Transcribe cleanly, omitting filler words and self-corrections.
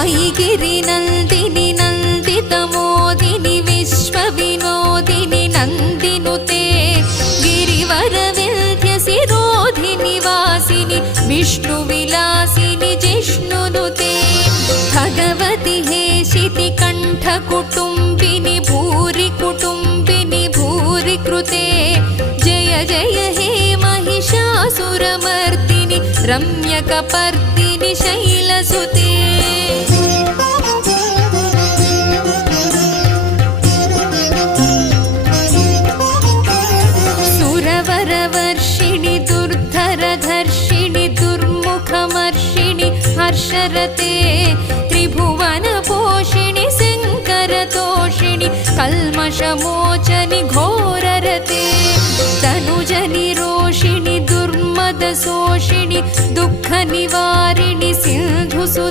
सायिगिरिनन्दिनि नन्दितमोदिनि विश्वविनोदिनि नन्दिनुते गिरिवरविन्ध्यसिरोधिनि वासिनि विष्णुविलासिनि जिष्णुनुते भगवति हेशितिकण्ठकुटुम्बिनि भूरि कुटुम्बिनि भूरि कृते जय जय हे महिषासुरमर्दिनि रम्यकपर्दिनि शैलसुते सुरवरवर्षिणि दुर्धरधर्षिणि दुर्मुखमर्षिणि हर्षरते त्रिभुवनपोषिणि शङ्करतोषिणि कल्मषमोचनि घोररते तनुजनिरोषिणि दुर्मदशोषिणि दुःखनिवारिणि सिन्धुसुते